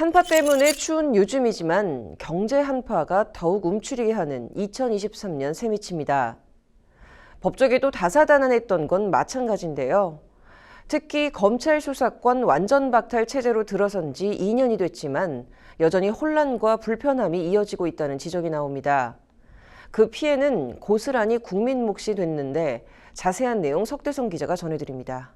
한파 때문에 추운 요즘이지만 경제 한파가 더욱 움츠리게 하는 2023년 새미치입니다. 법조계도 다사다난했던 건 마찬가지인데요. 특히 검찰 수사권 완전 박탈 체제로 들어선 지 2년이 됐지만 여전히 혼란과 불편함이 이어지고 있다는 지적이 나옵니다. 그 피해는 고스란히 국민 몫이 됐는데 자세한 내용 석대성 기자가 전해드립니다.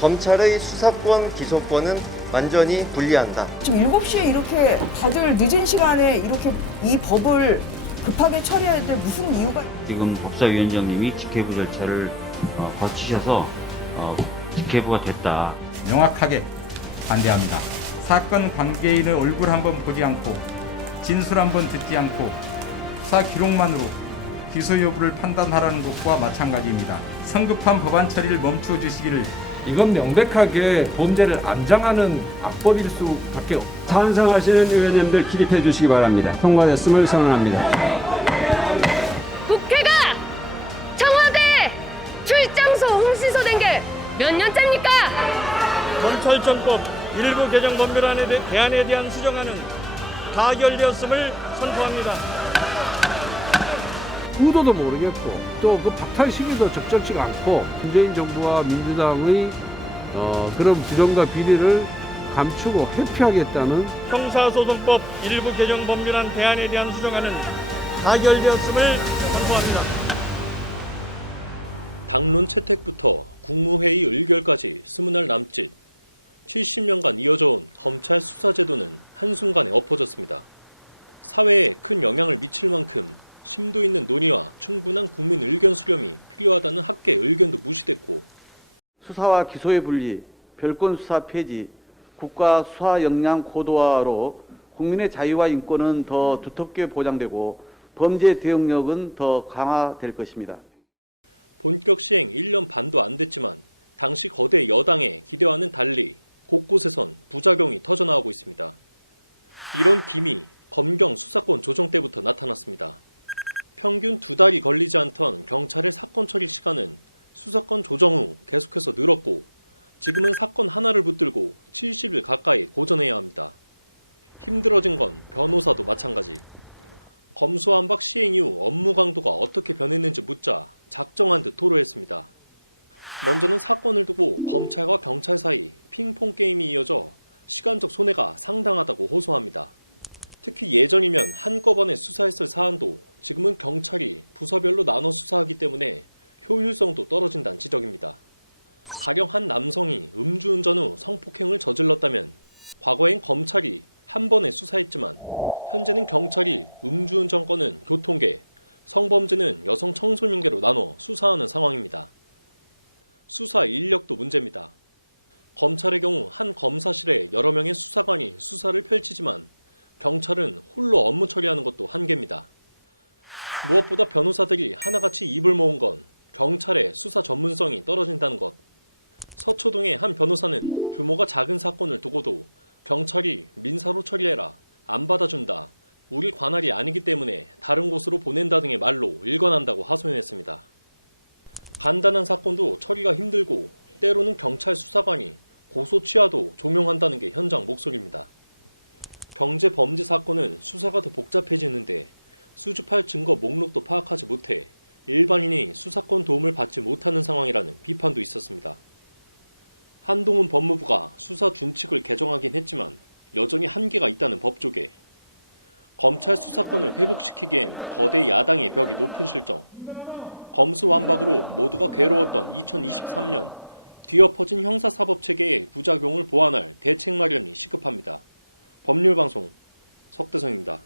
검찰의 수사권, 기소권은 완전히 분리한다. 지금 7시에 이렇게 다들 늦은 시간에 이렇게 이 법을 급하게 처리해야 될 무슨 이유가? 지금 법사위원장님이 직회부 절차를 거치셔서 직회부가 됐다. 명확하게 반대합니다. 사건 관계인의 얼굴 한번 보지 않고 진술 한번 듣지 않고 수사 기록만으로 기소 여부를 판단하라는 것과 마찬가지입니다. 성급한 법안 처리를 멈추어 주시기를. 이건 명백하게 범죄를 암장하는 악법일 수밖에 없습니다. 찬성하시는 의원님들 기립해 주시기 바랍니다. 통과됐음을 선언합니다. 국회가 청와대 출장소 홍시소된 게 몇 년째입니까? 검찰청법 일부 개정 법률안에 대안에 대한 수정안은 가결되었음을 선포합니다. 의도도 모르겠고 또 그 박탈 시기도 적절치가 않고 문재인 정부와 민주당의 그런 부정과 비리를 감추고 회피하겠다는 형사소송법 일부 개정 법률안 대안에 대한 수정안은 가결되었음을 선포합니다. 당론 채택부터 국무회의 의결까지 20날 남짓 70년간 이어져온 검찰 수사제도는 한순간에 엎어졌습니다. 사회에 큰 영향을 미칠 만큼 심도 있는 논의와 충분한 국민 의견 수렴이 필요하다는 학계 의견도 무시됐고, 수사와 기소의 분리, 별건 수사 폐지, 국가 수사 역량 고도화로 국민의 자유와 인권은 더 두텁게 보장되고 범죄 대응력은 더 강화될 것입니다. 본격 시행 1년 반도 안 됐지만 당시 거대 여당의 기대와는 달리 곳곳에선 부작용이 터져나오고 있습니다. 이런 기미, 검경 수사권 조정 때부터 나타났습니다. 평균 2달이 걸리지 않던 경찰의 사건 처리 시간은 수사권 조정 후 계속해서 늘었고, 지금은 사건 하나를 붙들고 70일 가까이 고전해야 합니다. 힘들어진 건 변호사도 마찬가지. 검수완박 시행 이후 업무 강도가 어떻게 변했는지 묻자 작정한 듯 토로했습니다. 먼저는 사건을 두고 검찰과 경찰 사이 핑퐁 게임이 이어져 시간적 손해가 상당하다고 호소합니다. 특히 예전이면 한꺼번에 수사했을 사안도 지금은 경찰이 부서별로 나눠 수사하기 때문에 효율성도 떨어진다는 지적입니다. 가령 한 남성이 음주운전 후 성폭행을 저질렀다면 과거엔 검찰이 한 번에 수사했지만 현재는 경찰이 음주운전 건은 교통계, 성범죄는 여성 청소년계로 나눠 수사하는 상황입니다. 수사 인력도 문제입니다. 검찰의 경우 한 검사실에 여러 명의 수사관이 수사를 펼치지만 경찰은 홀로 업무 처리하는 것도 한계입니다. 무엇보다 변호사들이 하나같이 입을 모은 건 경찰의 수사 전문성이 떨어진다는 것. 서초동의 한 변호사는 규모가 작은 사건을 두고도 경찰이 민사로 처리해라, 안 받아준다, 우리 관할이 아니기 때문에 다른 곳으로 보낸다 등의 말로 일관한다고 하소연했습니다. 간단한 사건도 처리가 힘들고 때로는 경찰 수사관이 고소 취하도 종용한다는 게 현장 목소리입니다. 경제 범죄 사건은 수사가 더 복잡해지는데 수집할 증거 목록도 파악하지 못해 일반인이 수사권 도움을 받지 못하는 상황이라는 비판도 있었습니다. 한동훈 법무부가 수사 준칙을 개정하긴 했지만 여전히 한계가 있다는 법조계. 검찰 수사권을 회복시키기엔 거대 야당의 벽이 높은 실정. 검수완박으로 모두가 괴로웠던 2023년, 뒤엎어진 형사사법체계의 부작용을 보완할 대책 마련이 시급합니다. 법률방송 석대성입니다.